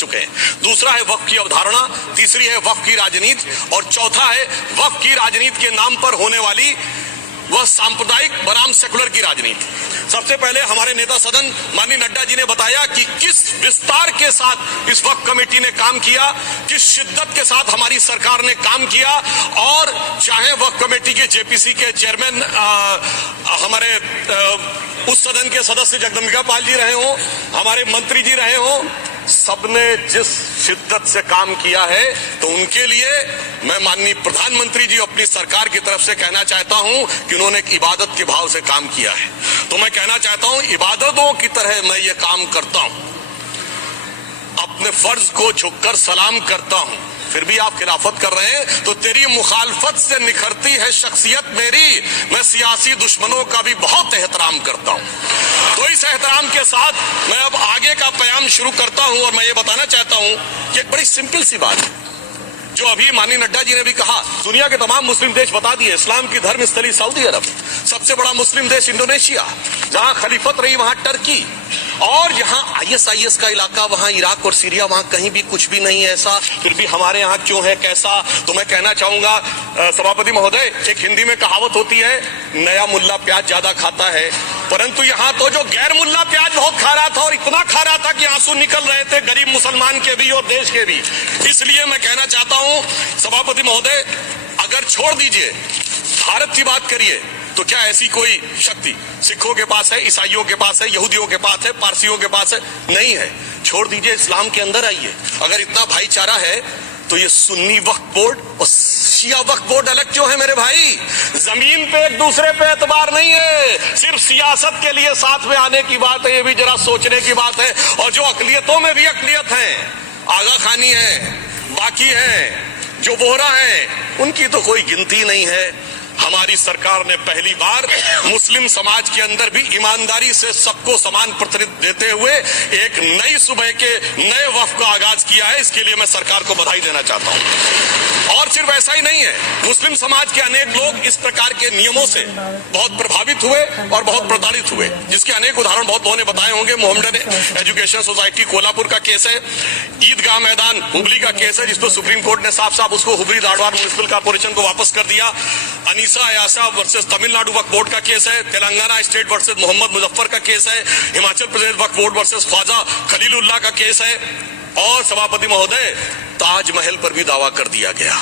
चुके हैं। दूसरा है वक्फ की अवधारणा, तीसरी है वक्फ की राजनीति और चौथा है वक्फ की राजनीति के नाम पर होने वाली वह सांप्रदायिक बनाम सेकुलर की राजनीति। सबसे पहले हमारे नेता सदन माननीय नड्डा जी ने बताया कि किस विस्तार के साथ इस वक्फ कमेटी ने काम किया, किस शिद्दत के साथ हमारी सरकार ने काम किया। और चाहे वक्फ कमेटी के जेपीसी के चेयरमैन हमारे उस सदन के सदस्य जगदम्बिका पाल जी रहे हो, हमारे मंत्री जी रहे हो, सबने जिस शिद्दत से काम किया है, तो उनके लिए मैं माननीय प्रधानमंत्री जी अपनी सरकार की तरफ से कहना चाहता हूं कि उन्होंने एक इबादत के भाव से काम किया है। तो मैं कहना चाहता हूं इबादतों की तरह मैं ये काम करता हूं, अपने फर्ज को झुककर सलाम करता हूं, फिर भी आप खिलाफत कर रहे हैं तो तेरी मुखालफत से निखरती है शख्सियत मेरी। मैं सियासी दुश्मनों का भी बहुत एहतराम करता हूं। तो इस एहतराम के साथ मैं अब आगे का बयान शुरू करता हूं और मैं ये बताना चाहता हूं कि एक बड़ी सिंपल सी बात है जो अभी माननीय नड्डा जी ने भी कहा। दुनिया के तमाम मुस्लिम देश बता दिए, इस्लाम की धर्म स्थली सऊदी अरब, सबसे बड़ा मुस्लिम देश इंडोनेशिया, जहां खलीफत रही वहां टर्की, और जहां आईएसआईएस का इलाका वहां इराक और सीरिया, वहां कहीं भी कुछ भी नहीं है ऐसा, फिर भी हमारे यहाँ क्यों है कैसा। तो मैं कहना चाहूंगा सभापति महोदय, एक हिंदी में कहावत होती है, नया मुल्ला प्याज ज्यादा खाता है, परंतु यहाँ तो जो गैर मुल्ला प्याज बहुत खा रहा था और इतना खा रहा था कि आंसू निकल रहे थे गरीब मुसलमान के भी और देश के भी। इसलिए मैं कहना चाहता हूं सभापति महोदय, अगर छोड़ दीजिए भारत की बात करिए तो क्या ऐसी कोई शक्ति सिखों के पास है, ईसाइयों के पास है, यहूदियों के पास है, पारसियों के पास है? नहीं है। छोड़ दीजिए, इस्लाम के अंदर आइए। अगर इतना भाईचारा है तो ये सुन्नी वक्फ बोर्ड और शिया वक्फ बोर्ड अलग क्यों है मेरे भाई? जमीन पे एक दूसरे पे एतबार नहीं है, सिर्फ सियासत के लिए साथ में आने की बात है। ये भी जरा सोचने की बात है। और जो अकलियतों में भी अकलियत है, आगा खानी है, बाकी है, जो बोहरा है, उनकी तो कोई गिनती नहीं है। हमारी सरकार ने पहली बार मुस्लिम समाज के अंदर भी ईमानदारी से सबको समान प्रतिनिधित्व देते हुए एक नई सुबह के नए वक्फ का आगाज किया है। इसके लिए मैं सरकार को बधाई देना चाहता हूं। और सिर्फ ऐसा ही नहीं है, मुस्लिम समाज के अनेक लोग इस प्रकार के नियमों से बहुत प्रभावित हुए और बहुत प्रताड़ित हुए, जिसके अनेक उदाहरण बहुत लोगों ने बताए होंगे। मोहम्मदन एजुकेशन सोसाइटी कोल्हापुर का केस है, ईदगाह मैदान हुबली का केस है, जिसको सुप्रीम कोर्ट ने साफ साफ उसको हुबली धारवाड़ म्युनिसिपल कॉर्पोरेशन को वापस कर दिया। अनीसा अयासा वर्सेस तमिलनाडु वक्फ बोर्ड का केस है, तेलंगाना स्टेट वर्सेस मोहम्मद मुजफ्फर का केस है, हिमाचल प्रदेश वक्फ बोर्ड वर्सेस ख्वाजा खलीलुल्लाह का केस है, और सभापति महोदय ताजमहल पर भी दावा कर दिया गया।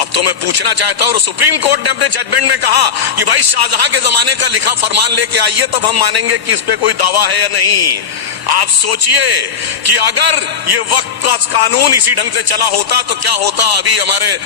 अब तो मैं पूछना चाहता हूं, और सुप्रीम कोर्ट ने अपने जजमेंट में कहा कि भाई शाहजहां के जमाने का लिखा फरमान लेके आइए, तब हम मानेंगे कि इस पे कोई दावा है या नहीं। आप सोचिए कि अगर ये वक्त का कानून इसी ढंग से चला होता तो क्या होता। अभी हमारे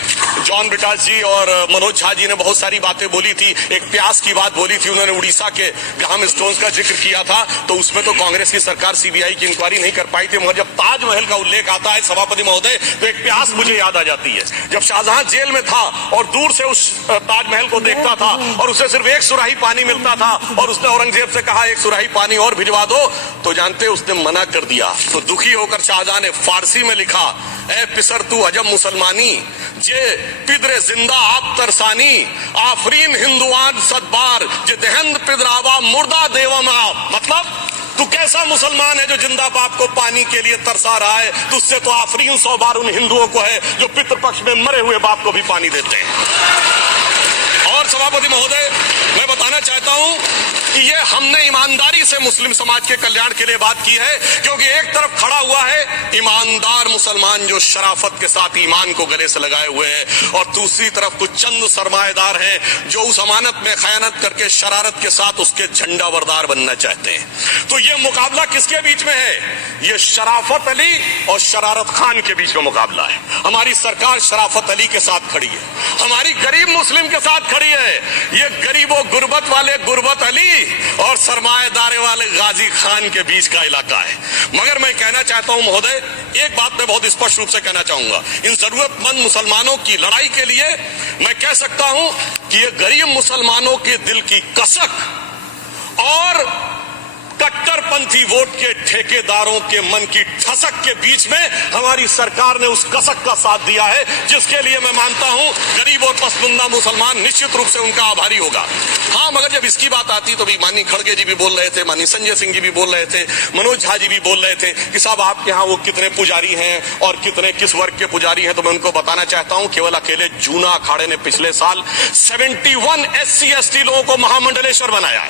जॉन ब्रिटास जी और मनोज झा जी ने बहुत सारी बातें बोली थी। एक प्यास की बात बोली थी उन्होंने, उड़ीसा के ग्राम स्टोन्स का जिक्र किया था, तो उसमें तो कांग्रेस की सरकार सीबीआई की इंक्वायरी नहीं कर पाई थी। मगर जब ताजमहल का उल्लेख आता है सभापति महोदय, तो एक प्यास मुझे याद आ जाती है। जब शाहजहां जेल में था और दूर से उस ताजमहल को देखता था और उसे सिर्फ एक सुराही पानी मिलता था, और उसने औरंगजेब से कहा एक सुराही पानी और भिजवा दो, तो जानते उसने मना कर दिया। तो दुखी होकर शाहजहां ने फारसी में लिखा, ए पिसर तू अजम मुसलमानी, जे पिदरे जिंदा आप तरसानी, आफरीन हिंदुआन सदबार, जे देहंद पिदरावा मुर्दा देवम आप। मतलब तू कैसा मुसलमान है जो जिंदा बाप को पानी के लिए तरसा रहा है? तुझसे तो आफरीन 100 बार उन हिंदुओं को है जो पितृपक्ष में मरे हुए बाप को भी पानी देते हैं। और सभापति महोदय, मैं बताना चाहता हूं कि ये हमने ईमानदारी से मुस्लिम समाज के कल्याण के लिए बात की है, क्योंकि एक तरफ खड़ा हुआ है ईमानदार मुसलमान जो शराफत के साथ ईमान को गले से लगाए हुए है, और दूसरी तरफ कुछ चंद सरमाएदार हैं जो उस अमानत में खयानत करके शरारत के साथ उसके झंडा बरदार बनना चाहते हैं। तो ये मुकाबला किसके बीच में है? ये शराफत अली और शरारत खान के बीच में मुकाबला है। हमारी सरकार शराफत अली के साथ खड़ी है, हमारी गरीब मुस्लिम के साथ खड़ी है। ये गरीबों गुर्बत वाले गुर्बत अली और सरमाएदारे वाले गाजी खान के बीच का इलाका है। मगर मैं कहना चाहता हूं महोदय, एक बात मैं बहुत स्पष्ट रूप से कहना चाहूंगा, इन जरूरतमंद मुसलमानों की लड़ाई के लिए मैं कह सकता हूं कि ये गरीब मुसलमानों के दिल की कसक और कट्टरपंथी वोट के ठेकेदारों के मन की ठसक के बीच में हमारी सरकार ने उस कसक का साथ दिया है, जिसके लिए मैं मानता हूं गरीब और पसमानदा मुसलमान निश्चित रूप से उनका आभारी होगा। हाँ, मगर जब इसकी बात आती तो भी माननीय खड़गे जी भी बोल रहे थे, माननीय संजय सिंह जी भी बोल रहे थे, मनोज झा जी भी बोल रहे थे कि साहब आपके यहाँ वो कितने पुजारी हैं और कितने किस वर्ग के पुजारी हैं। तो मैं उनको बताना चाहता हूं केवल अकेले जूना अखाड़े ने पिछले साल 71 SC ST लोगों को महामंडलेश्वर बनाया।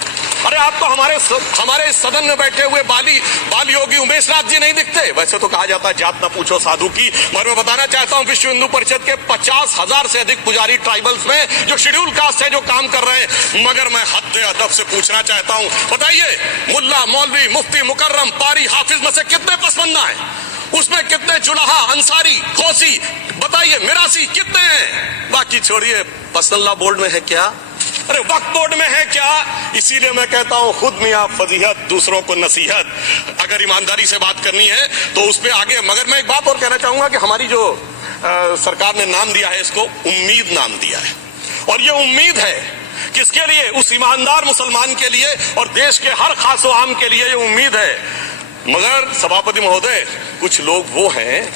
अरे आप तो हमारे सदन में बैठे हुए बाल योगी उमेश नाथ जी नहीं दिखते। वैसे तो कहा जाता है जात न पूछो साधु की, मगर मैं बताना चाहता हूं विश्व हिंदू परिषद के 50,000 से अधिक पुजारी ट्राइबल्स में जो शेड्यूल कास्ट है जो काम कर रहे हैं। मगर मैं हद अदब से पूछना चाहता हूं, बताइए मुल्ला मौलवी मुफ्ती मुकर्रम पारी हाफिज में से कितने पसमंदा है? उसमें कितने जुलाहा अंसारी खोसी बताइए मिरासी कितने हैं? बाकी छोड़िए, पसंदला बोर्ड में है क्या? अरे वक्फ बोर्ड में है क्या? इसीलिए मैं कहता हूं खुद मियां फजीहत दूसरों को नसीहत। अगर ईमानदारी से बात करनी है तो उस पर आगे। मगर मैं एक बात और कहना चाहूंगा कि हमारी जो सरकार ने नाम दिया है इसको उम्मीद नाम दिया है, और ये उम्मीद है किसके लिए? उस ईमानदार मुसलमान के लिए और देश के हर खास आम के लिए ये उम्मीद है। मगर सभापति महोदय, कुछ लोग वो हैं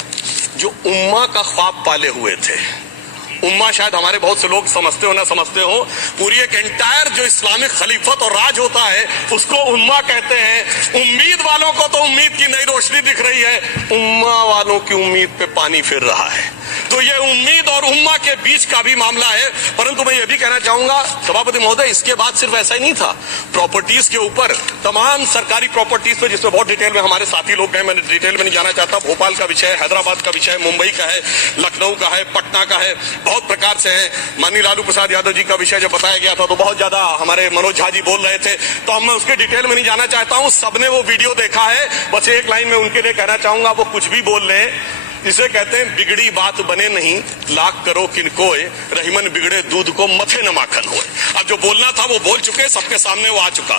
जो उम्मा का ख्वाब पाले हुए थे। उम्मा शायद हमारे बहुत से लोग समझते हो ना समझते हो, पूरी एक एंटायर जो इस्लामिक खलीफत और राज होता है उसको उम्मा कहते हैं। उम्मीद वालों को तो उम्मीद की नई रोशनी दिख रही है, उम्मा वालों की उम्मीद पे पानी फिर रहा है। तो ये उम्मीद और उम्मा के बीच का भी मामला है। परंतु मैं ये भी कहना चाहूंगा सभापति महोदय, इसके बाद सिर्फ ऐसा ही नहीं था। प्रॉपर्टीज के ऊपर तमाम सरकारी प्रॉपर्टीज पे, जिसमें बहुत डिटेल में हमारे साथी लोग हैं, मैं डिटेल में नहीं जाना चाहता। भोपाल का विषय, हैदराबाद का विषय, मुंबई का है, लखनऊ का है, पटना का है, बहुत प्रकार से है। माननीय लालू प्रसाद यादव जी का विषय जब बताया गया था तो बहुत ज्यादा हमारे मनोज झा जी बोल रहे थे, तो हम मैं उसके डिटेल में नहीं जाना चाहता हूं। सबने वो वीडियो देखा है। बस एक लाइन में उनके लिए कहना चाहूंगा, वो कुछ भी बोल रहे हैं, इसे कहते हैं बिगड़ी बात बने नहीं, लाख करो किनकोए, रहीमन बिगड़े दूध को मथे न माखन होए। अब जो बोलना था वो बोल चुके, सबके सामने वो आ चुका।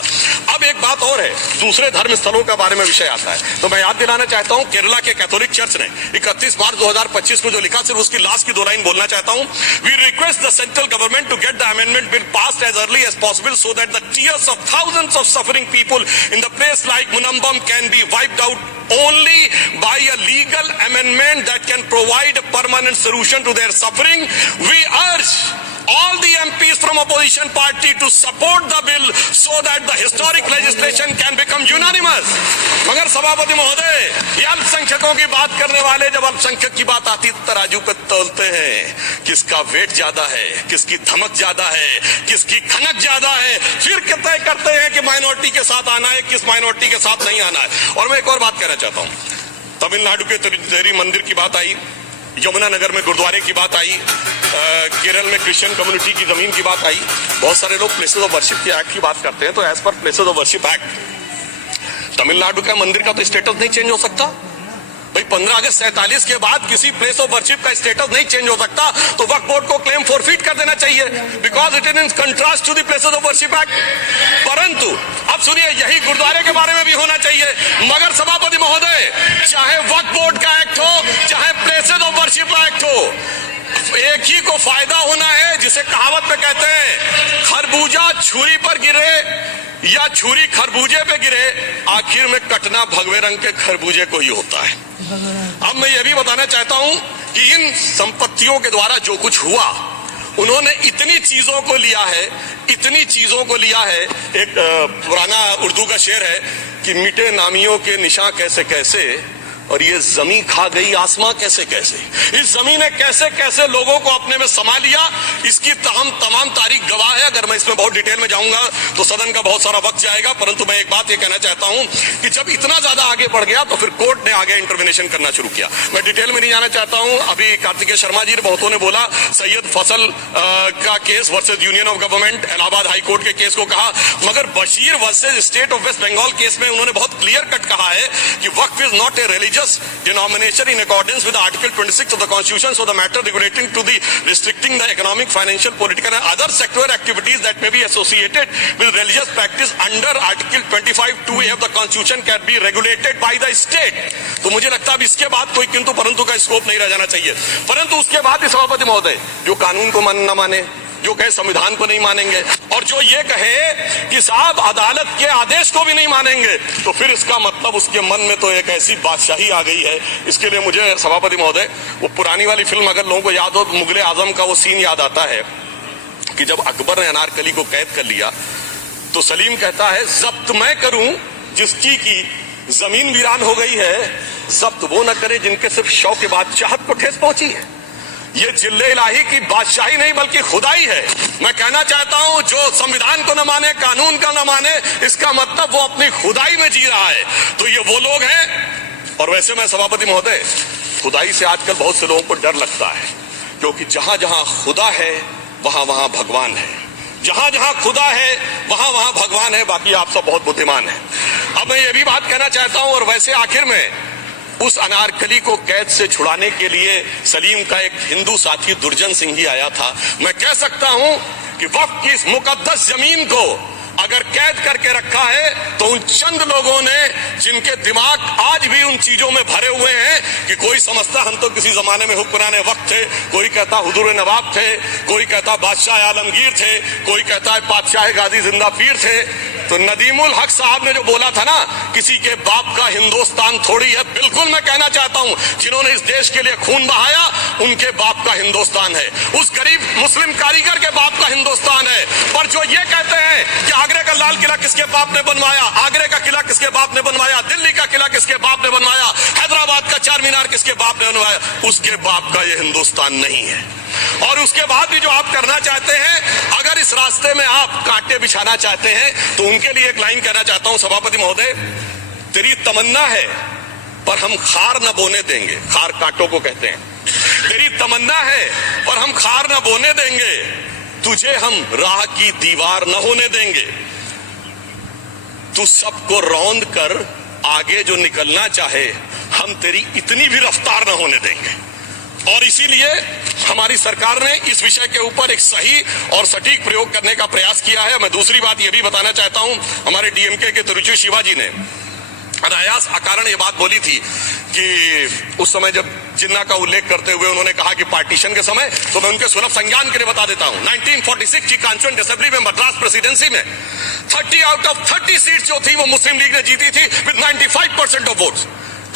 अब एक बात और है, दूसरे धर्म स्थलों के बारे में विषय आता है, तो मैं याद दिलाना चाहता हूं केरला के कैथोलिक चर्च ने 31 मार्च 2025 को जो लिखा, सिर्फ उसकी लास्ट की 2 लाइन बोलना चाहता हूं। We request the central government to get the amendment bill passed as early as possible so that the tears of thousands of suffering people in the place like Munambam can be wiped out only by a legal amendment that can provide a permanent solution to their suffering. We urge all the MPs from opposition party to support the bill so that the historic legislation can become unanimous. मगर सभापति महोदय, ये अल्पसंख्यकों की बात करने वाले जब अल्पसंख्यक की बात आती तो तराजू पे तोलते हैं, किसका वेट ज्यादा है, किसकी धमक ज्यादा है, किसकी खनक ज्यादा है, फिर तय करते हैं कि माइनॉरिटी के साथ आना है, किस माइनॉरिटी के साथ नहीं आना है। और मैं एक और बात कहना चाहता हूं, तमिलनाडु के तिरुचेरी मंदिर की बात आई, यमुनानगर में गुरुद्वारे की बात आई, केरल में क्रिश्चियन कम्युनिटी की जमीन की बात आई। बहुत सारे लोग प्लेसेस ऑफ वर्शिप के एक्ट की बात करते हैं, तो as per places of worship act Tamil Nadu का मंदिर का तो स्टेटस नहीं चेंज हो सकता भाई। 15 अगस्त 47 के बाद किसी प्लेस ऑफ वर्शिप का स्टेटस नहीं चेंज हो सकता, तो वक्फ बोर्ड को क्लेम फॉरफिट कर देना चाहिए, because it is in contrast to the places of worship act. परंतु अब सुनिए, यही गुरुद्वारे के बारे में भी होना चाहिए। मगर सभापति महोदय, चाहे वक्फ बोर्ड का एक्ट हो, चाहे प्लेसेस ऑफ वर्शिप एक्ट हो, एक ही को फायदा होना है, जिसे कहावत में कहते हैं खरबूजा छुरी पर गिरे या छुरी खरबूजे पे गिरे, आखिर में कटना भगवे रंग के खरबूजे को ही होता है। अब मैं ये भी बताना चाहता हूं कि इन संपत्तियों के द्वारा जो कुछ हुआ, उन्होंने इतनी चीजों को लिया है, इतनी चीजों को लिया है। एक पुराना उर्दू का शेर है कि मिटे नामियों के निशान कैसे कैसे, और ये जमीन खा गई आसमां कैसे कैसे। इस जमीन ने कैसे कैसे लोगों को अपने में समा लिया, इसकी तमाम तारीख गवाह है। अगर मैं इसमें बहुत डिटेल में जाऊंगा तो सदन का बहुत सारा वक्त जाएगा, परंतु मैं एक बात ये कहना चाहता हूं कि जब इतना ज्यादा आगे बढ़ गया तो फिर कोर्ट ने आगे इंटरवेंशन करना शुरू किया। मैं डिटेल में नहीं जाना चाहता हूं। अभी कार्तिकेय शर्मा जी बहुतों ने बोला सैयद फसल का case versus union of government, Allahabad high court के केस को कहा, मगर Bashir versus state of West Bengal case में उन्होंने बहुत क्लियर कट कहा है कि Waqf is not a religious denomination in accordance with Article 26 of the Constitution, so the matter relating to the restricting the economic, financial, political and other sectoral activities that may be associated with religious practice under Article 25(2)(a) of the Constitution can be regulated by the state. तो मुझे लगता है अब इसके बाद कोई किंतु परंतु का स्कोप नहीं रह जाना चाहिए। परंतु उसके बाद सभापति महोदय, जो कानून को न माने, जो कहे संविधान को नहीं मानेंगे, और जो ये कहे कि साहब अदालत के आदेश को भी नहीं मानेंगे, तो फिर इसका मतलब उसके मन में तो एक ऐसी बादशाही आ गई है। इसके लिए मुझे सभापति महोदय, वो पुरानी वाली फिल्म अगर लोगों को याद हो, मुगले आजम का वो सीन याद आता है कि जब अकबर ने अनारकली को कैद कर लिया तो सलीम कहता है, जब्त मैं करूं जिसकी की जमीन वीरान हो गई है, जब्त वो न करे जिनके सिर्फ शौक के बाद चाहत को ठेस पहुंची है। ये जिल्ले इलाही की बादशाही नहीं बल्कि खुदाई है। मैं कहना चाहता हूं, जो संविधान को न माने, कानून का न माने, इसका मतलब वो अपनी खुदाई में जी रहा है। तो ये वो लोग हैं। और वैसे मैं सभापति महोदय, खुदाई से आजकल बहुत से लोगों को डर लगता है, क्योंकि जहां जहां खुदा है वहां वहां भगवान है, जहां जहां खुदा है वहां वहां भगवान है। बाकी आप सब बहुत बुद्धिमान हैं। अब मैं ये भी बात कहना चाहता हूं, और वैसे आखिर में उस अनारकली को कैद से छुड़ाने के लिए सलीम का एक हिंदू साथी दुर्जन सिंह ही आया था। मैं कह सकता हूं कि वक्त की इस मुकद्दस जमीन को अगर कैद करके रखा है तो उन चंद लोगों ने, जिनके दिमाग आज भी उन चीजों में भरे हुए हैं कि कोई समझता हम तो किसी जमाने में हुक्मरान वक्त थे, कोई कहता हुजूर नवाब थे, कोई कहता बादशाह आलमगीर थे, कोई कहता है बादशाह गाजी जिंदा पीर थे। तो नदीमुल हक साहब ने जो बोला था ना, किसी के बाप का हिंदुस्तान थोड़ी है, बिल्कुल मैं कहना चाहता हूं, जिन्होंने इस देश के लिए खून बहाया उनके बाप का हिंदुस्तान है, उस गरीब मुस्लिम कारीगर के बाप का हिंदुस्तान है। पर जो ये कहते हैं कि आगरे का लाल किला किसके बाप ने बनवाया, आगरे का किला किसके बाप ने बनवाया, दिल्ली का किला किसके बाप ने बनवाया, हैदराबाद का चार मीनार किसके बाप ने बनवाया, उसके बाप का ये हिंदुस्तान नहीं है। और उसके बाद भी जो आप करना चाहते हैं, अगर इस रास्ते में आप कांटे बिछाना चाहते हैं, तो उनके लिए एक लाइन कहना चाहता हूं सभापति महोदय, तेरी तमन्ना है पर हम खार न बोने देंगे, खार कांटों को कहते हैं, तेरी तमन्ना है पर हम खार न बोने देंगे, तुझे हम राह की दीवार न होने देंगे, तू सबको रौंद कर आगे जो निकलना चाहे हम तेरी इतनी भी रफ्तार न होने देंगे। और इसीलिए हमारी सरकार ने इस विषय के ऊपर एक सही और सटीक प्रयोग करने का प्रयास किया है। मैं दूसरी बात यह भी बताना चाहता हूं, हमारे डीएमके के तिरुचि शिवाजी ने अनायास अकारण ये बात बोली थी कि उस समय जब जिन्ना का उल्लेख करते हुए उन्होंने कहा कि पार्टीशन के समय, तो मैं उनके सुलभ संज्ञान के लिए बता देता हूं, 1946 की कॉन्स्टिट्यूएंट असेंबली में मद्रास प्रेसिडेंसी में 30 आउट ऑफ 30 सीट जो थी वो मुस्लिम लीग ने जीती थी विद 95% ऑफ वोट्स,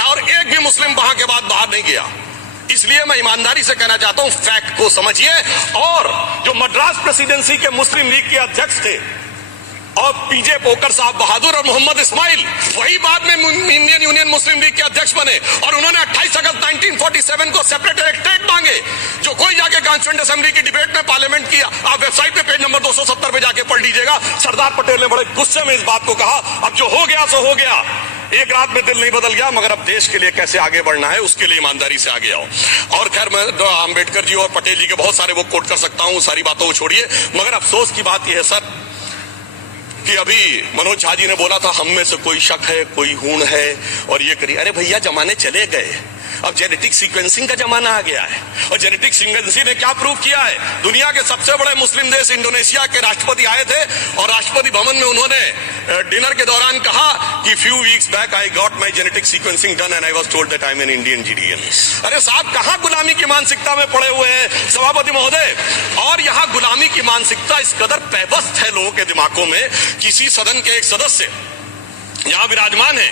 और एक भी मुस्लिम वहां के बाद बाहर नहीं गया। इसलिए मैं ईमानदारी से कहना चाहता हूं, फैक्ट को समझिए। और जो मद्रास प्रेसिडेंसी के मुस्लिम लीग के अध्यक्ष थे और पीजे पोकर साहब बहादुर और मोहम्मद इस्माइल, वही बाद में इंडियन यूनियन मुस्लिम लीग के अध्यक्ष बने, और उन्होंने 28 अगस्त 1947 को सेपरेट इलेक्टेड मांगे, जो कोई जाके कॉन्स्टिट्यूएंट असेंबली की डिबेट में पार्लियामेंट किया, आप वेबसाइट पे पेज नंबर 270 पे जाके पढ़ लीजिएगा। सरदार पटेल ने बड़े गुस्से में इस बात को कहा, अब जो हो गया सो हो गया, एक रात में दिल नहीं बदल गया, मगर अब देश के लिए कैसे आगे बढ़ना है उसके लिए ईमानदारी से आगे आओ। और खैर मैं अम्बेडकर जी और पटेल जी के बहुत सारे वो कोट कर सकता हूं, सारी बातों को छोड़िए, मगर अफसोस की बात यह है सर कि अभी मनोज झा जी ने बोला था हम में से कोई शक है, कोई हूण है और ये करिए। अरे भैया जमाने चले गए, अब जेनेटिक सीक्वेंसिंग का जमाना आ गया है, और जेनेटिक सीक्वेंसिंग ने क्या प्रूव किया है, दुनिया के सबसे बड़े मुस्लिम देश इंडोनेशिया के राष्ट्रपति आए थे और राष्ट्रपति भवन में उन्होंने डिनर के दौरान कहा कि few weeks back I got my genetic sequencing done and I was told that I am an Indian GDN. अरे साहब कहां गुलामी की मानसिकता में पड़े हुए हैं सभापति महोदय, और यहां गुलामी की मानसिकता इस कदर पैबस्त है लोगों के दिमागों में। किसी सदन के एक सदस्य यहां विराजमान है,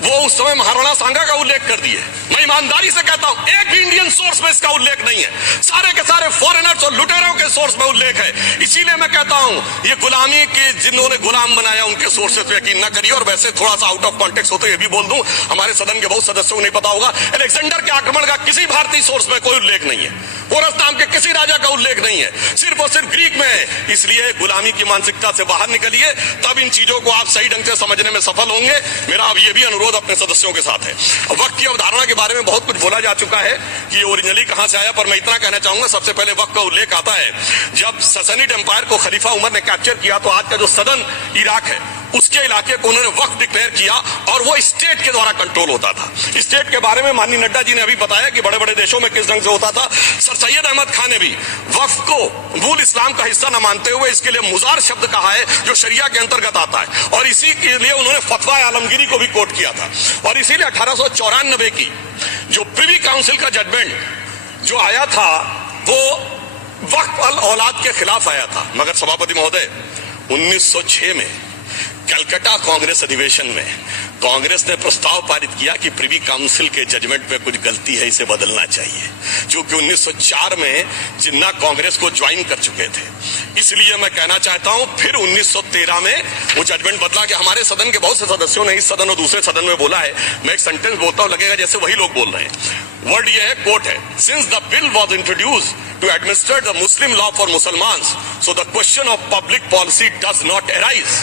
वो उस समय महाराणा सांगा का उल्लेख कर दिए। मैं ईमानदारी से कहता हूं एक भी इंडियन सोर्स में इसका उल्लेख नहीं है, सारे के सारे फॉरेनर्स और लुटेरों के सोर्स में उल्लेख है। इसीलिए मैं कहता हूं ये गुलामी के जिन्होंने गुलाम बनाया उनके सोर्स से तो यकीन न करिए। और वैसे थोड़ा सा आउट ऑफ कॉन्टेक्स्ट होते ये भी बोल दूं, हमारे सदन के बहुत सदस्यों को नहीं पता होगा, अलेक्जेंडर के आक्रमण का किसी भारतीय सोर्स में कोई उल्लेख नहीं है, पोरस नाम के किसी राजा का उल्लेख नहीं है, सिर्फ और सिर्फ ग्रीक में है। इसलिए गुलामी की मानसिकता से बाहर निकलिए, तब इन चीजों को आप सही ढंग से समझने में सफल होंगे। मेरा अब ये भी अनुरोध अपने सदस्यों के साथ है। वक्त की अवधारणा के बारे में बहुत कुछ बोला जा चुका है कि ये ओरिजिनली कहां से आया, पर मैं इतना कहना चाहूंगा, सबसे पहले वक्त का उल्लेख आता है जब ससनीड एम्पायर को खलीफा उमर ने कैप्चर किया, तो आज का जो सदन इराक है उसके इलाके को उन्होंने वक्फ डिक्लेयर किया और वो स्टेट के द्वारा कंट्रोल होता था। स्टेट के बारे में माननीय नड्डा जी ने अभी बताया कि बड़े बड़े देशों में किस ढंग से होता था। सर सैयद अहमद खान ने भी वक्फ को मूल इस्लाम का हिस्सा न मानते हुए इसके लिए मुजार शब्द कहा है जो शरिया के अंतर्गत आता है, और इसी के लिए उन्होंने फतवा आलमगीरी को भी कोट किया था। और इसीलिए 1894 की जो प्रिवी काउंसिल का जजमेंट जो आया था वो वक्फ अल औलाद के खिलाफ आया था, मगर सभापति महोदय 1906 में कलकत्ता कांग्रेस अधिवेशन में कांग्रेस ने प्रस्ताव पारित किया कि प्रिवी काउंसिल के जजमेंट में कुछ गलती है, इसे बदलना चाहिए। क्योंकि 1904 में जिन्ना कांग्रेस को ज्वाइन कर चुके थे, इसलिए मैं कहना चाहता हूं फिर 1913 में वो जजमेंट बदला कि हमारे सदन के बहुत से सदस्यों ने इस सदन और दूसरे सदन में बोला है, मैं एक सेंटेंस बोलता हूं, लगेगा जैसे वही लोग बोल रहे हैं। वर्ड ये है, कोट है, since the bill was introduce to administer the Muslim law for Muslims, so the question of public policy does not arise.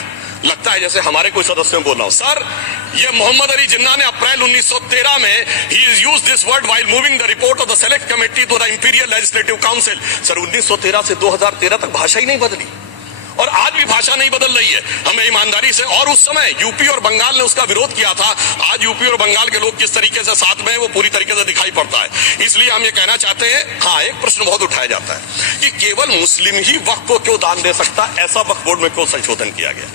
लगता है जैसे हमारे कोई सदस्यों बोल रहा हूं। सर, ये मोहम्मद अली जिन्ना ने अप्रैल 1913 में he has used this word while moving the report of the select committee to the Imperial Legislative Council. Sir, 1913 से 2013 तक भाषा ही नहीं बदली और आज भी भाषा नहीं बदल रही है। हमें ईमानदारी से, और उस समय यूपी और बंगाल ने उसका विरोध किया था, आज यूपी और बंगाल के लोग किस तरीके से साथ में है वो पूरी तरीके से दिखाई पड़ता है। इसलिए हम ये कहना चाहते हैं, हाँ, एक प्रश्न बहुत उठाया जाता है कि केवल मुस्लिम ही वक्फ को क्यों दान दे सकता, ऐसा वक्फ बोर्ड में क्यों संशोधन किया गया।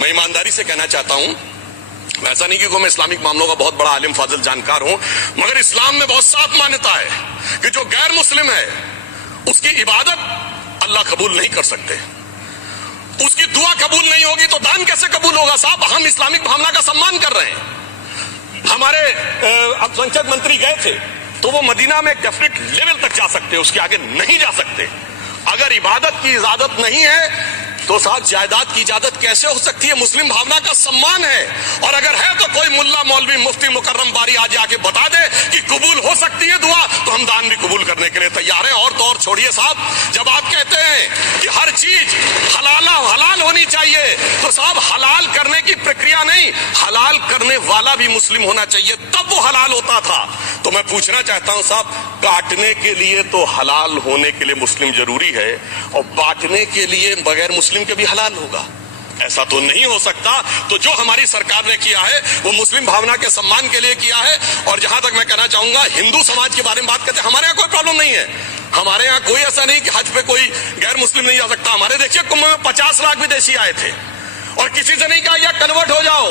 मैं ईमानदारी से कहना चाहता हूं, ऐसा नहीं कि मैं इस्लामिक मामलों का बहुत बड़ा आलिम फाजिल जानकार हूं, मगर इस्लाम में बहुत साफ मान्यता है कि जो गैर मुस्लिम है उसकी इबादत अल्लाह कबूल नहीं कर सकते, उसकी दुआ कबूल नहीं होगी तो दान कैसे कबूल होगा। साहब, हम इस्लामिक भावना का सम्मान कर रहे हैं। हमारे अल्पसंख्यक मंत्री गए थे तो वो मदीना में डेफिनेट लेवल तक जा सकते, उसके आगे नहीं जा सकते। अगर इबादत की इजाजत नहीं है तो साहब जायदाद की इजाजत कैसे हो सकती है। मुस्लिम भावना का सम्मान है, और अगर है तो कोई मुल्ला मौलवी मुफ्ती मुकर्रम बारी आज आके बता दे कि कबूल हो सकती है दुआ, तो हम दान भी कबूल करने के लिए तैयार हैं। और तो और छोड़िए साहब, जब आप कहते हैं कि हर चीज हलाल होनी चाहिए, तो साहब हलाल करने की प्रक्रिया नहीं, हलाल करने वाला भी मुस्लिम होना चाहिए, तब वो हलाल होता था। तो मैं पूछना चाहता हूं साहब, काटने के लिए तो हलाल होने के लिए मुस्लिम जरूरी है, और बांटने के लिए बगैर मुस्लिम के भी हलाल होगा, ऐसा तो नहीं हो सकता। तो जो हमारी सरकार ने किया है वो मुस्लिम भावना के सम्मान के लिए किया है। और जहां तक मैं कहना चाहूंगा, हिंदू समाज के बारे में बात करते हैं, हमारे यहाँ कोई प्रॉब्लम नहीं है। हमारे यहाँ कोई ऐसा नहीं कि हज पे कोई गैर मुस्लिम नहीं जा सकता। हमारे देखिए कुंभ में 50 लाख विदेशी आए थे और किसी से नहीं कहा या कन्वर्ट हो जाओ।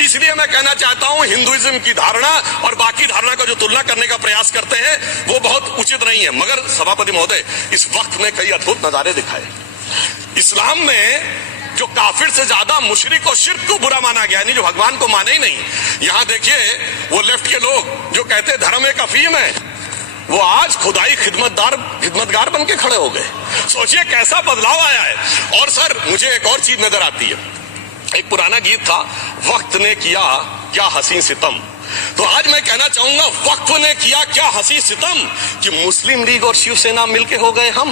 इसलिए मैं कहना चाहता हूं, हिंदुइज्म की धारणा और बाकी धारणा का जो तुलना करने का प्रयास करते हैं वो बहुत उचित नहीं है। मगर सभापति महोदय, इस वक्त में कई अद्भुत नजारे दिखाए। इस्लाम में जो काफिर से ज्यादा मुशरिक और शिर्क को बुरा माना गया, यानी जो भगवान को माने ही नहीं। यहां देखिए वो लेफ्ट के लोग जो कहते धर्म एक अफीम है, वो आज खुदाई खिदमतगार बन के खड़े हो गए। सोचिए कैसा बदलाव आया है। और सर, मुझे एक और चीज नजर आती है, एक पुराना गीत था, वक्त ने किया क्या हसी सितम। तो आज मैं कहना चाहूंगा, वक्त ने किया क्या हसी सितम कि मुस्लिम लीग और शिवसेना मिलके हो गए हम।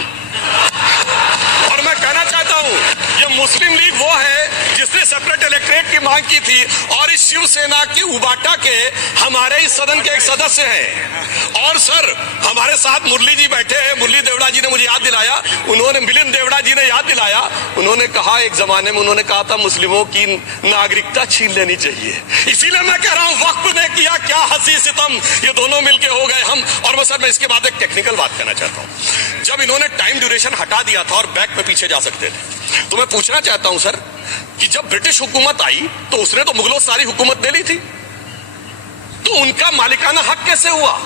और मैं कहना चाहता हूं, ये मुस्लिम लीग वो है जिसने सेपरेट इलेक्ट्रेट की मांग की थी, और इस शिवसेना की उबाटा के हमारे इस सदन के एक सदस्य हैं। और सर, हमारे साथ मुरली जी बैठे हैं, मुरली देवड़ा जी ने मुझे याद दिलाया, उन्होंने, मिलिंद देवड़ा जी ने याद दिलाया, उन्होंने कहा एक जमाने में उन्होंने कहा था मुस्लिमों की नागरिकता छीन लेनी चाहिए। इसीलिए मैं कह रहा हूं, वक्त ने किया क्या हसी सितम, ये दोनों मिलके हो गए हम। और सर, मैं इसके बाद एक टेक्निकल बात करना चाहता हूं। जब इन्होंने टाइम ड्यूरेशन हटा दिया था और बैक में पीछे जा सकते थे, तो मैं पूछना चाहता हूं सर कि जब ब्रिटिश हुकूमत आई तो उसने तो मुगलों सारी हुकूमत ले ली थी, तो उनका मालिकाना हक कैसे हुआ?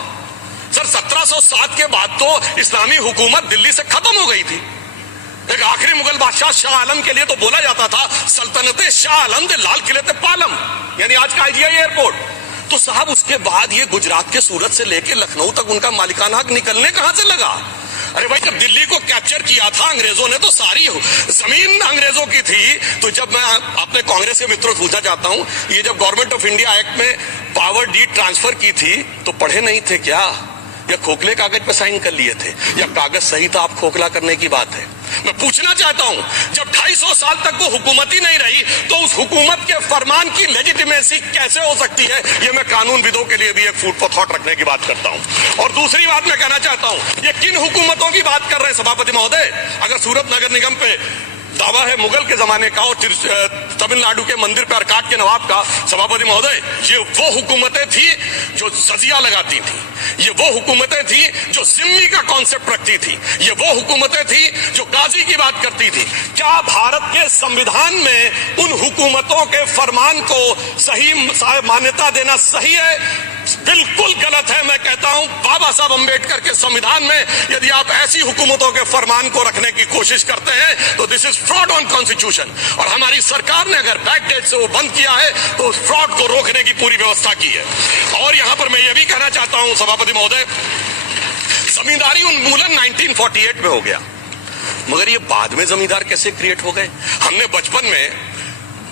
सर, 1707 के बाद तो इस्लामी हुकूमत दिल्ली से खत्म हो गई थी। एक आखिरी मुगल बादशाह शाह आलम के लिए तो बोला जाता था सल्तनते शाह आलम दे लाल किले ते पालम, यानी आज का IGI एयरपोर्ट। तो साहब उसके बाद ये गुजरात के सूरत से लेकर लखनऊ तक उनका मालिकाना हक निकलने कहां से लगा? अरे भाई, जब दिल्ली को कैप्चर किया था अंग्रेजों ने तो सारी जमीन अंग्रेजों की थी। तो जब मैं अपने कांग्रेस के मित्रों से पूछना चाहता हूं, ये जब गवर्नमेंट ऑफ इंडिया एक्ट में पावर डीड ट्रांसफर की थी तो पढ़े नहीं थे क्या, या खोखले कागज पे साइन कर लिए थे, या कागज सही था, आप खोखला करने की बात है? मैं पूछना चाहता हूं, जब 250 साल तक वो हुकूमत ही नहीं रही तो उस हुकूमत के फरमान की लेजिटिमेसी कैसे हो सकती है? ये मैं कानून विदों के लिए भी एक फूड फॉर थॉट रखने की बात करता हूं। और दूसरी बात मैं कहना चाहता हूं, ये किन हुकूमतों की बात कर रहे हैं सभापति महोदय? अगर सूरत नगर निगम पे दावा है मुगल के जमाने का और तमिलनाडु के मंदिर पर अरकाट के नवाब का, सभापति महोदय, ये वो हुकूमतें थी जो सजिया लगाती थी, ये वो हुकूमतें थी जो जिम्मी का कॉन्सेप्ट रखती थी, ये वो हुकूमतें थी जो गाजी की बात करती थी। क्या भारत के संविधान में उन हुकूमतों के फरमान को सही मान्यता देना सही है? बिल्कुल गलत है। मैं कहता हूं बाबा साहब अंबेडकर के संविधान में यदि आप ऐसी हुकूमतों के फरमान को रखने की कोशिश करते हैं तो this is fraud on constitution. और हमारी सरकार ने अगर बैकडेट से वो बंद किया है तो उस फ्रॉड को रोकने की पूरी व्यवस्था की है। और यहां पर मैं ये भी कहना चाहता हूं सभापति महोदय, जमींदारी उन्मूलन 1948 में हो गया, मगर ये बाद में जमींदार कैसे क्रिएट हो गए? हमने बचपन में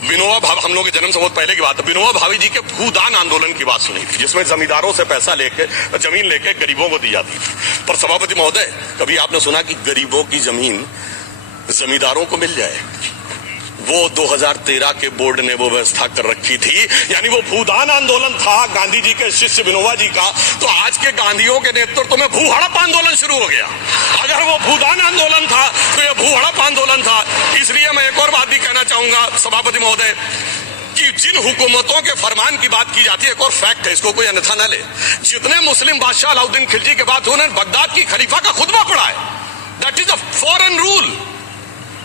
विनोबा भावे, हम लोग के जन्म से बहुत पहले की बात है, विनोबा भावे जी के भूदान आंदोलन की बात सुनी थी, जिसमें जमींदारों से पैसा लेके जमीन लेके गरीबों को दी जाती थी। पर सभापति महोदय, कभी आपने सुना कि गरीबों की जमीन जमींदारों को मिल जाए? वो 2013 के बोर्ड ने वो व्यवस्था कर रखी थी। यानी वो भूदान आंदोलन था गांधी जी के शिष्य विनोबा जी का, तो आज के गांधियों के नेतृत्व में भू हड़प आंदोलन शुरू हो गया। अगर वो भूदान आंदोलन था तो ये भू हड़प आंदोलन था। इसलिए मैं एक और बात भी कहना चाहूंगा सभापति महोदय कि जिन हुकूमतों के फरमान की बात की जाती है, एक और फैक्ट है, इसको कोई अन्यथा न ले, जितने मुस्लिम बादशाह अलाउद्दीन खिलजी के बाद उन्होंने बगदाद की खलीफा का खुतबा पढ़ा है। That is a foreign rule,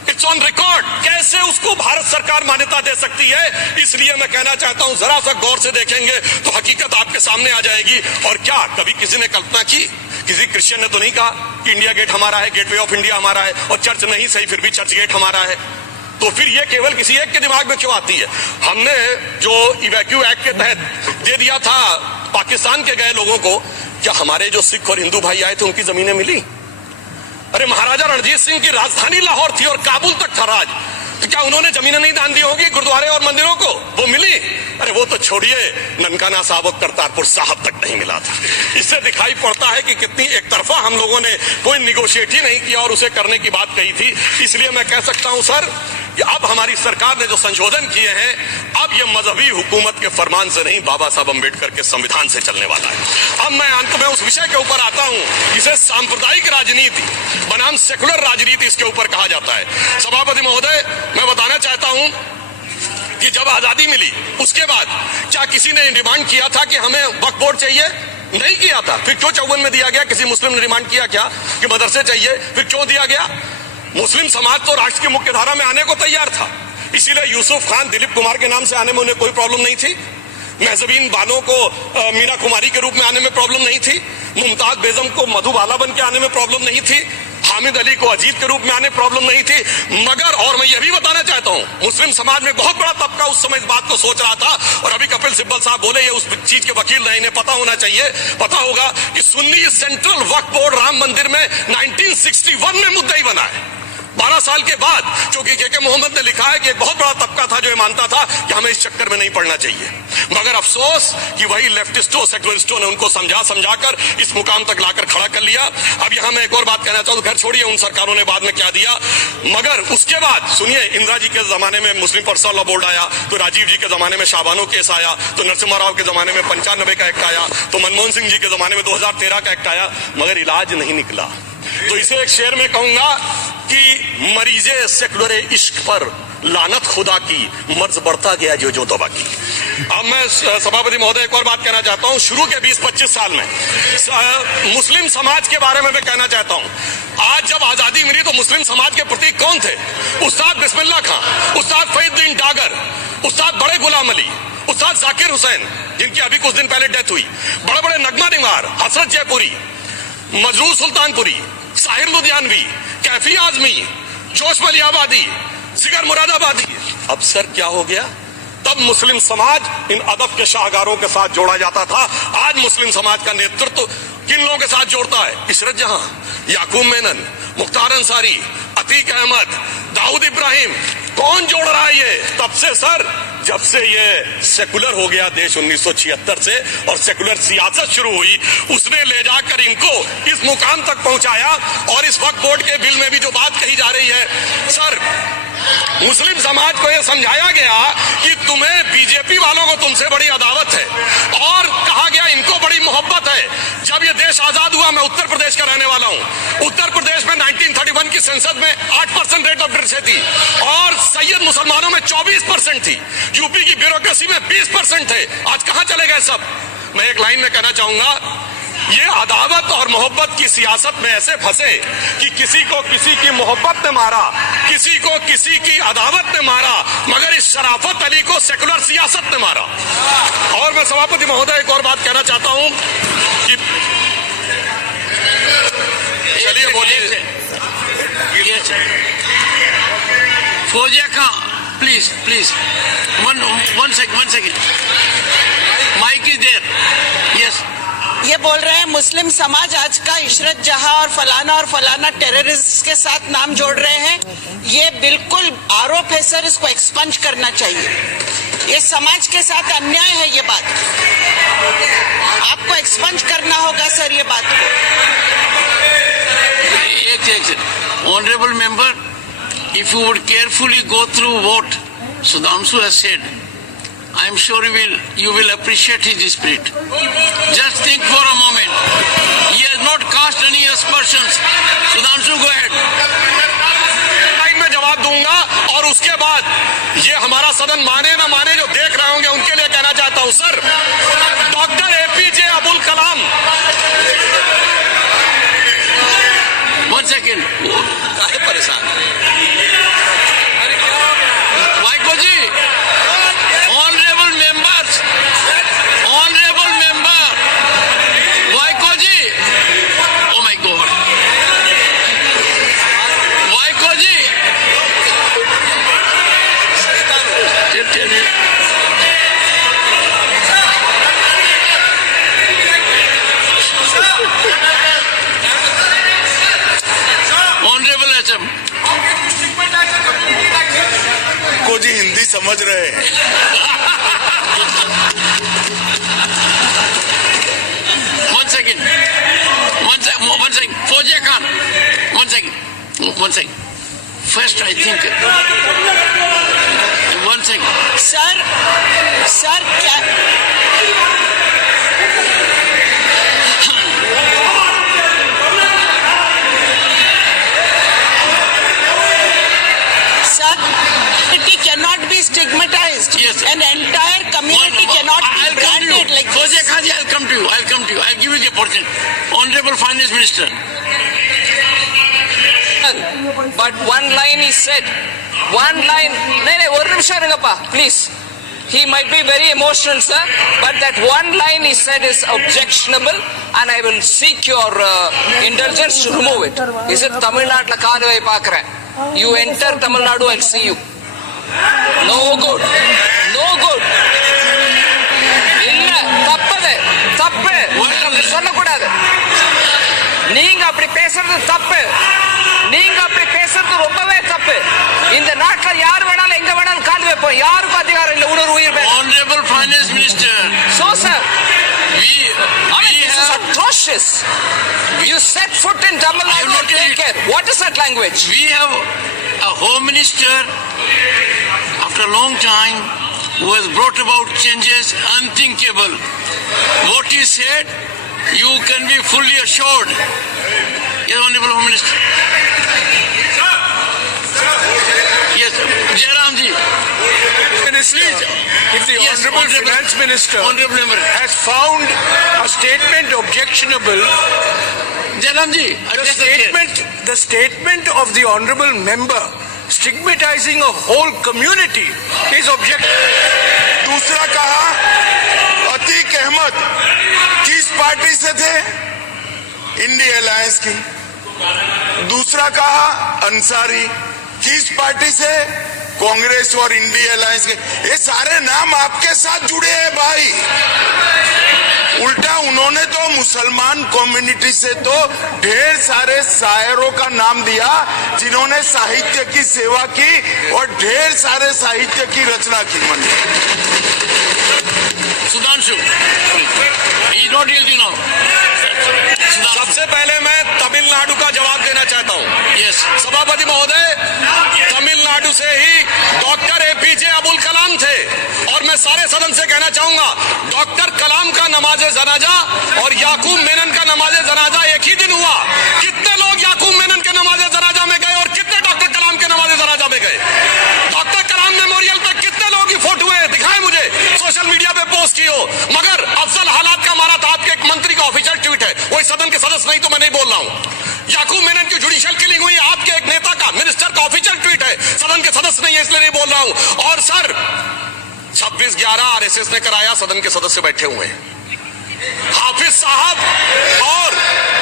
it's on record. कैसे उसको भारत सरकार मान्यता दे सकती है? इसलिए मैं कहना चाहता हूं जरा सा गौर से देखेंगे तो हकीकत आपके सामने आ जाएगी। और क्या कभी किसी ने कल्पना की, किसी क्रिश्चियन ने तो नहीं कहा कि इंडिया गेट हमारा है, गेटवे ऑफ इंडिया हमारा है, और चर्च नहीं सही फिर भी चर्च गेट हमारा है? तो फिर ये केवल किसी एक के दिमाग में क्यों आती है? हमने जो इवैक्यू एक्ट के तहत दे दिया था पाकिस्तान के गए लोगों को, क्या हमारे जो सिख और हिंदू भाई आए थे उनकी जमीनें मिली? अरे महाराजा रणजीत सिंह की राजधानी लाहौर थी और काबुल तक था राज, तो क्या उन्होंने जमीनें नहीं दान दी होगी गुरुद्वारे और मंदिरों को? वो मिली? अरे वो तो छोड़िए, ननकाना साहब और करतारपुर साहब तक नहीं मिला था। इससे दिखाई पड़ता है कि कितनी एक तरफा हम लोगों ने कोई निगोशिएट ही नहीं किया और उसे करने की बात कही थी। इसलिए मैं कह सकता हूं सर कि अब हमारी सरकार ने जो संशोधन किए हैं, अब ये मजहबी हुकूमत के फरमान से नहीं, बाबा साहब अंबेडकर के संविधान से चलने वाला है। अब मैं अंत में उस विषय के ऊपर आता हूं जिसे सांप्रदायिक राजनीति बनाम सेकुलर राजनीति इसके ऊपर कहा जाता है। सभापति महोदय, मैं बताना चाहता हूं कि जब आजादी मिली उसके बाद क्या किसी ने डिमांड किया था कि हमें वक्फ बोर्ड चाहिए? नहीं किया था। फिर क्यों 54 में दिया गया? किसी मुस्लिम ने डिमांड किया क्या कि मदरसे चाहिए? फिर क्यों दिया गया? मुस्लिम समाज तो राष्ट्र की मुख्य धारा में आने को तैयार था, इसीलिए यूसुफ खान, दिलीप कुमार के नाम से आने में उन्हें कोई प्रॉब्लम नहीं थी। महजबीन बानो को मीना कुमारी के रूप में आने में प्रॉब्लम नहीं थी। मुमताज बेगम को मधुबाला बन के आने में प्रॉब्लम नहीं थी। हामिद अली को अजीत के रूप में आने प्रॉब्लम नहीं थी। मगर और मैं यह भी बताना चाहता हूं, मुस्लिम समाज में बहुत बड़ा तबका उस समय इस बात को सोच रहा था, और अभी कपिल सिब्बल साहब बोले, ये उस चीज के वकील नहीं, इन्हें पता होना चाहिए, पता होगा कि सुन्नी सेंट्रल वक्फ बोर्ड राम मंदिर में 1961 में मुद्दई बना है। 12 साल के बाद, क्योंकि के मोहम्मद ने लिखा है कि एक बहुत बड़ा तबका था जो ये मानता था कि हमें इस चक्कर में नहीं पड़ना चाहिए। मगर अफसोस कि वही लेफ्टिस्टों, सेकुलरिस्टों ने उनको समझा कर इस मुकाम तक लाकर खड़ा कर लिया। अब यहां मैं एक और बात कहना चाहूं, घर छोड़िए उन सरकारों ने बाद में क्या दिया, मगर उसके बाद सुनिए, इंदिरा जी के जमाने में मुस्लिम पर्सनल लॉ बोर्ड आया, तो राजीव जी के जमाने में शाहबानो केस आया, तो नरसिम्हा राव के जमाने में 95 का एक्ट आया, तो मनमोहन सिंह जी के जमाने में 2013 का एक्ट आया, मगर इलाज नहीं निकला। तो इसे एक शेर में कहूंगा कि मरीजे सेकुलर इश्क पर लानत खुदा की, मर्ज बढ़ता गया जो जो तौबा की। अब मैं सभापति महोदय एक और बात कहना चाहता हूं, शुरू के 20-25 साल में मुस्लिम समाज के बारे में मैं कहना चाहता हूं। आज जब आजादी मिली तो मुस्लिम समाज के प्रतीक कौन थे? उस्ताद बिस्मिल्लाह खां, उस्ताद फरीदुद्दीन डागर, उस्ताद बड़े गुलाम अली, उस्ताद जाकिर हुसैन, जिनकी अभी कुछ दिन पहले डेथ हुई, बड़े बड़े नगमा निगार हसरत जयपुरी, मजरूर सुल्तानपुरी, साहिर लुधियानवी, कैफी आजमी, जोश मलियाबादी, जिगर मुरादाबादी। अब सर क्या हो गया? तब मुस्लिम समाज इन अदब के शाहकारों के साथ जोड़ा जाता था। आज मुस्लिम समाज का नेतृत्व किन लोगों के साथ जोड़ता है? इशरत जहां, याकूब मेनन, मुख्तार अंसारी, अतीक अहमद, दाऊद इब्राहिम। कौन जोड़ रहा है ये? तब से सर, जब से ये सेकुलर हो गया देश 1976 से और सेकुलर सियासत शुरू हुई, उसने ले जाकर इनको इस मुकाम तक पहुंचाया। और इस वक्फ बोर्ड के बिल में भी जो बात कही जा रही है, सर मुस्लिम समाज को यह समझाया गया कि तुम्हें बीजेपी वालों को तुमसे बड़ी अदावत है, और कहा गया इनको बड़ी मोहब्बत है। जब यह देश आजाद हुआ, मैं उत्तर प्रदेश का रहने वाला हूं, उत्तर प्रदेश में 1931 की संसद में 8% रेट ऑफ लिटरेसी थी और सैयद मुसलमानों में 24% थी। यूपी की ब्यूरोक्रेसी में 20% थे। आज कहां चले गए सब? मैं एक लाइन में कहना चाहूंगा, ये अदावत और मोहब्बत की सियासत में ऐसे फंसे कि किसी को किसी की मोहब्बत ने मारा, किसी को किसी की अदावत ने मारा, मगर इस शराफत अली को सेकुलर सियासत ने मारा। और मैं सभापति महोदय एक और बात कहना चाहता हूं कि चलिए बोलिए। Fauzia Khan, please please one second, mike is there. Yes, ये बोल रहे हैं मुस्लिम समाज आज का इशरत जहां और फलाना टेररिस्ट के साथ नाम जोड़ रहे हैं। ये बिल्कुल आरोप है सर, इसको एक्सपंज करना चाहिए। ये समाज के साथ अन्याय है, ये बात आपको एक्सपंज करना होगा सर, ये बात को। एक honourable member, if you would carefully go through what Sudhanshu has said, I am sure you will appreciate his spirit. Just think for a moment. He has not cast any aspersions. Sudhanshu, go ahead. Time में जवाब दूंगा और उसके बाद ये हमारा सदन माने ना माने जो देख रहे होंगे उनके लिए कहना चाहता हूं sir, doctor APJ Abdul Kalam. One second. काहे परेशान? Vaiko ji, honourable member, Vaiko ji, oh my God, Vaiko ji, honourable HM को जी हिंदी समझ रहे हैं। One second. Fauziya Khan. One second. First, I think. One second. Sir क्या cannot be stigmatized. Yes, sir. An entire community cannot be branded like this. Fauziya Khan ji, I'll come to you. I'll give you the opportunity. Honorable Finance Minister. But one line is said. One line. No, one nimisham irungappa, please. He might be very emotional, sir, but that one line he said is objectionable, and I will seek your indulgence to remove it. He said, Tamil Nadu la kaaduvai paakren. You enter Tamil Nadu, I'll see you. No good. No good. இல்ல தப்பது தப்பு சொல்லக்கூடாது. நீங்க அப்படி பேசுறது தப்பு. நீங்க அப்படி பேசுறது ரொம்பவே தப்பு. இந்த நாட்டுல யார் வேணாலும் எங்க வேணாலும் கால் வைப்போம். யாருக்கும் அதிகாரம் இல்ல ஒரு உயிர் மேல. Honorable Finance Minister. So sir, this is atrocious. You set foot in Tamil Nadu and take care. What is that language? We have a Home Minister after a long time who has brought about changes unthinkable. What he said, you can be fully assured. Yes, Honorable Home Minister. Yes, Jairam ji. Please, if the Yes, Honorable Finance Minister Honorable Member. has found a statement objectionable, Jairam ji, the statement of the Honorable Member stigmatizing a whole community is objectionable. दूसरा कहा अतीक अहमद किस party से थे? India alliance की। दूसरा कहा अंसारी किस party से? कांग्रेस और इंडिया अलायंस के। ये सारे नाम आपके साथ जुड़े हैं भाई। उल्टा उन्होंने तो मुसलमान कम्युनिटी से तो ढेर सारे शायरों का नाम दिया जिन्होंने साहित्य की सेवा की और ढेर सारे साहित्य की रचना की। Sudhanshu, he is not yielding now. सबसे पहले मैं तमिलनाडु का जवाब देना चाहता हूं। Yes. सभापति महोदय, तमिलनाडु से ही डॉक्टर एपीजे अब्दुल कलाम थे और मैं सारे सदन से कहना चाहूंगा डॉक्टर कलाम का नमाज जनाजा और याकूब मेनन का नमाज जनाजा एक ही दिन हुआ। कितने लोग याकूब मेनन के नमाज जनाजा में गए और कितने डॉक्टर कलाम के नमाज जनाजा में गए? डॉक्टर कलाम मेमोरियल पे कितने लोग की फोटो है दिखाए मुझे, सोशल मीडिया पे पोस्ट की हो। मगर अफजल हालात का मारा था, आपके एक मंत्री का ऑफिशियल ट्वीट है, कोई सदन के सदस्य नहीं तो मैं नहीं बोल रहा हूं। याकूब मेनन की जुडिशियल किलिंग हुई आपके एक नेता का, मिनिस्टर का ऑफिशियल ट्वीट है, सदन के सदस्य नहीं है इसलिए नहीं बोल रहा हूं। और सर 26/11 आरएसएस ने कराया, सदन के सदस्य बैठे हुए हैं, हाफिज साहब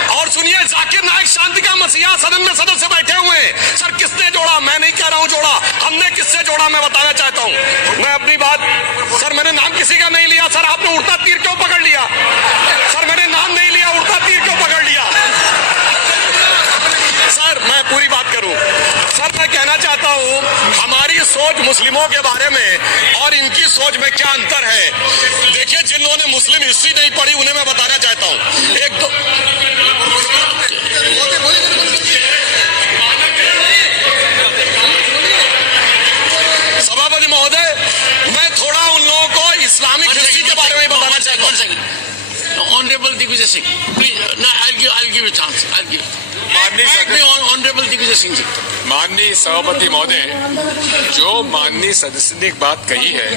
और सुनिए जाकिर नाइक शांति का मसीहा सदन में सदस्य बैठे हुए हैं। सर किसने जोड़ा? मैं नहीं कह रहा हूं जोड़ा, हमने किससे जोड़ा मैं बताना चाहता हूं। मैं अपनी बात, सर मैंने नाम किसी का नहीं लिया। सर आपने उड़ता तीर क्यों पकड़ लिया? सर मैंने नाम नहीं लिया, उड़ता तीर क्यों पकड़ लिया? सर मैं पूरी बात करूं, सर मैं कहना चाहता हूं हमारी सोच मुस्लिमों के बारे में और इनकी सोच में क्या अंतर है। देखिए जिन्होंने मुस्लिम हिस्ट्री नहीं पढ़ी उन्हें मैं बताना चाहता हूं। एक दो सभापति महोदय, मैं थोड़ा उन लोगों को इस्लामिक हिस्ट्री के बारे में बताना चाहता हूं। Honorable Digvijay Singh, please, no, I'll give you a chance. I'll give. Honorable Digvijay Singh जी. माननीय सभापति महोदय, जो माननीय सदस्य ने एक बात कही है,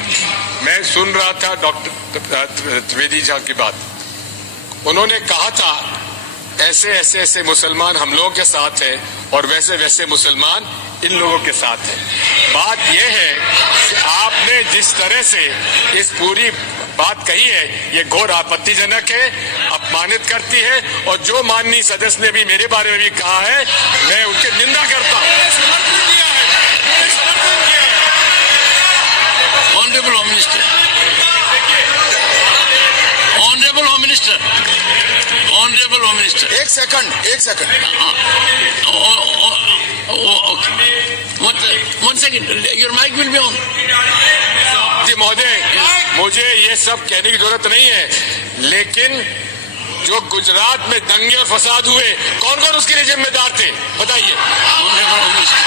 मैं सुन रहा था डॉक्टर त्रिवेदी जी की बात। उन्होंने कहा था ऐसे मुसलमान हम लोगों के साथ है और वैसे मुसलमान इन लोगों के साथ है। बात यह है कि आपने जिस तरह से इस पूरी बात कही है ये घोर आपत्तिजनक है, अपमानित करती है, और जो माननीय सदस्य ने भी मेरे बारे में भी कहा है मैं उनकी निंदा करता हूं। Honorable Home Minister. Honorable Home Minister. Honorable Home Minister. एक second Okay. One second. Your mic will be on. जी महोदय, मुझे ये सब कहने की जरूरत नहीं है, लेकिन जो गुजरात में दंगे और फसाद हुए कौन उसके लिए जिम्मेदार थे बताइए। Honorable Home Minister.